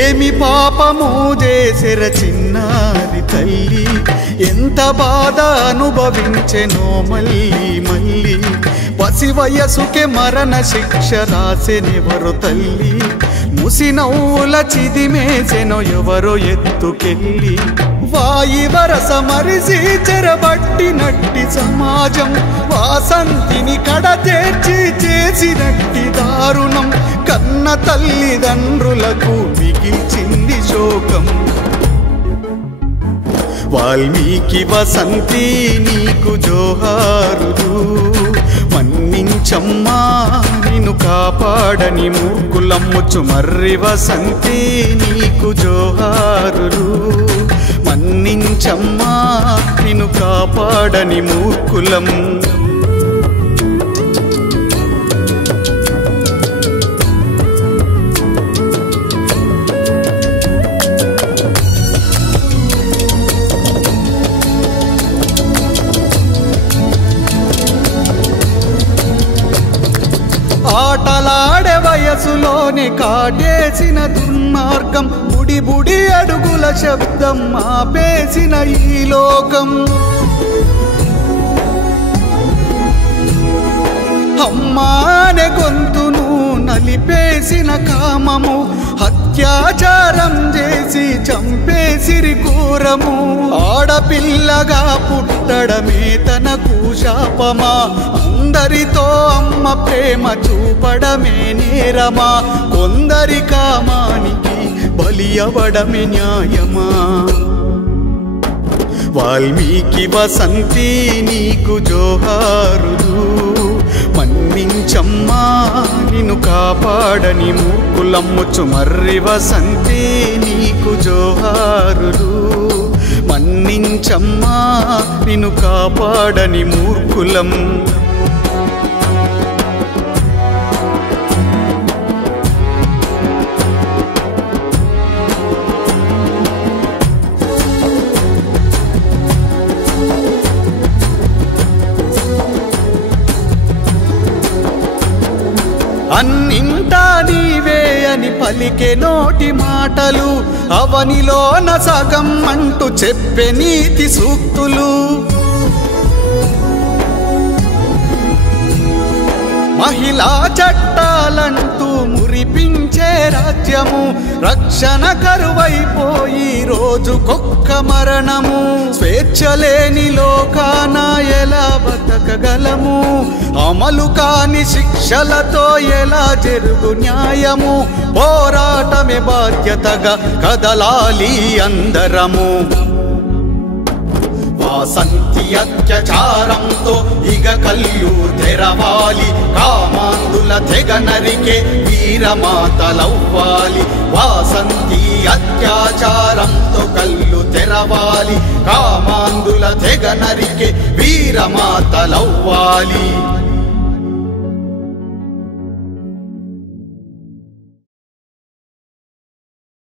ఏమి పాపము చేసెర చిన్నారి తల్లి, ఎంత బాధ అనుభవించెనో మళ్ళీ మళ్ళీ. పసి వయసుకే మరణ శిక్ష రాసెనెవరో తల్లి, ముసి నవ్వుల చిదిమేసెనో ఎవరో ఎత్తుకెళ్ళి. వాయి వరస మరిసి చెరబట్టినట్టి సమాజం, వాసంతిని కడతేర్చి చేసినట్టి దారుణం. కన్న తల్లిదండ్రులకు మిగిల్చింది శోకం. వాల్మీకి వసంతి నీకు జోహారులు, మన్నించమ్మా నిన్ను కాపాడని మూర్ఖులమ్ముచు. మర్రి వసంతి నీకు జోహారులు, మన్నించమ్మా నిన్ను కాపాడని మూర్ఖులం. ఆటలాడే వయసులోనే కాటేసిన దుర్మార్గం, బుడి బుడి అడుగుల శబ్దం ఆపేసిన ఈ లోకం. అమ్మానే గొంతును నలిపేసిన కామము, అత్యాచారం చేసి చంపేసిరి ఘోరము. ఆడపిల్లగా పుట్టడమే తనకు శాపమా, అందరితో అమ్మ ప్రేమ చూపడమే నేరమా. కొందరి కామానికి బలి అవ్వడమే న్యాయమా. వాల్మీకి వసంతి నీకు జోహారులు, మన్నించమ్మా నిన్ను కాపాడని మూర్ఖులమ్ముచు. మర్రి వసంతి నీకు జోహారులు, మన్నించమ్మా నిన్ను కాపాడని మూర్ఖులం. అన్నింటా నీవే అని పలికే నోటి మాటలు, అవనిలోన సగం అంటూ చెప్పే నీతి సూక్తులు. మహిళా చట్టాలంటూ మురిపించే రాజ్యము, రక్షణ కరువైపోయి రోజుకొక్క మరణము. స్వేచ్ఛ లేని లోకాన ఎలా బతకగలము, అమలు కాని శిక్షలతో ఎలా జరుగు న్యాయము. పోరాటమే బాధ్యతగా కదలాలి అందరము. వాసంతి అత్యాచారంతో ఇగ కళ్ళు తెరవాలి, కామాంధుల తెగ నరికే వీరమాతలవ్వాలి. వాసంతి అత్యాచారంతో కళ్ళు తెరవాలి, కామాంధుల తెగ నరికే వీరమాతలవ్వాలి.